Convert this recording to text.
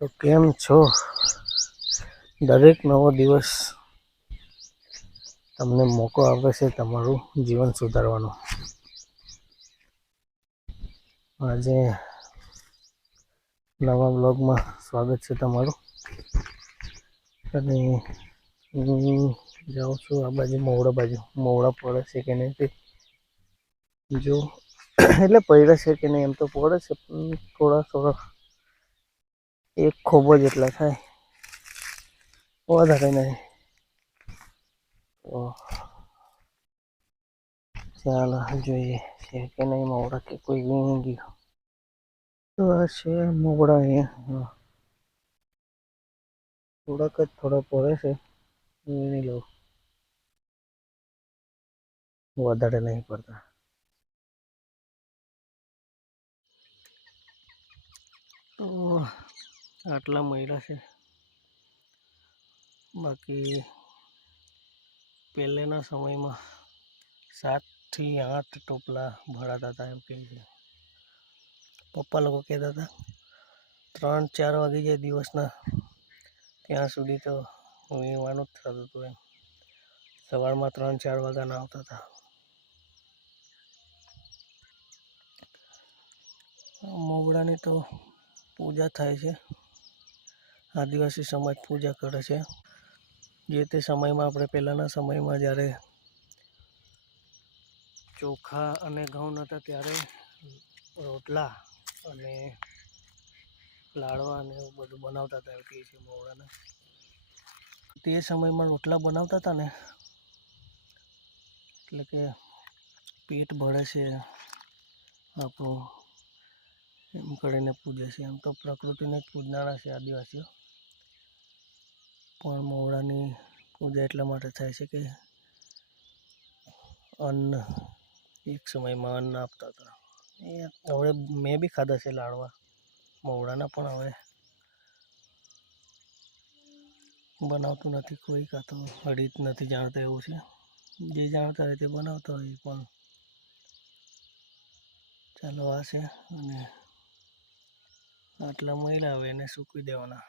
તો કેમ છો? દરેક નવો દિવસ તમને મોકો આપે છે તમારું જીવન સુધારવાનો. આજે નવા બ્લોગમાં સ્વાગત છે તમારું. અને હું જાઉં છું આ બાજુ મોવડા પડે છે કે નહીં તે જો એટલે પડે છે કે નહીં એમ તો પડે છે પણ થોડા એક ખોબો જેટલા થાય વધારે નહીં. તો ચાલો જોઈએ છે કે નહીં મોવડા કે કોઈ વીણી ગયું. તો આ છે મોવડા અહીંયા થોડા પડે છે વીણી લઉં, વધારે નહીં પડતા. તો આટલા મહિલા છે. બાકી પહેલેના સમયમાં 7 થી 8 ટોપલા ભરાતા હતા એમ કહે છે. પપ્પા લોકો કહેતા હતા 3-4 વાગી જાય દિવસના ત્યાં સુધી તો વીણવાનું જ થતું હતું એમ. સવારમાં 3-4 વાગ્યાના આવતા હતા. મોવડાની તો પૂજા થાય છે. આદિવાસી સમાજ પૂજા કરે છે. જે તે સમયમાં આપણે પહેલાંના સમયમાં જ્યારે ચોખા અને ઘઉં નહોતા ત્યારે રોટલા અને લાડવા અને એવું બધું બનાવતા હતા કહે છે મોવડાના. તે સમયમાં રોટલા બનાવતા હતા ને એટલે કે પેટ ભરે છે આપણું એમ કરીને પૂજે છે. એમ તો પ્રકૃતિને જ પૂજનારા છે આદિવાસીઓ, પણ મોવડાની પૂજા એટલા માટે થાય છે કે અન્ન એક સમયમાં અન્ન આપતા હતા. એ હવે મેં બી ખાધા છે લાડવા મોવડાના, પણ હવે બનાવતું નથી કોઈ, કાં તો અડીત નથી જાણતા એવું છે. જે જાણતા હોય તે બનાવતા હોય. પણ ચાલો આ છે અને આટલા મહિલા આવે એને સૂકવી દેવાના.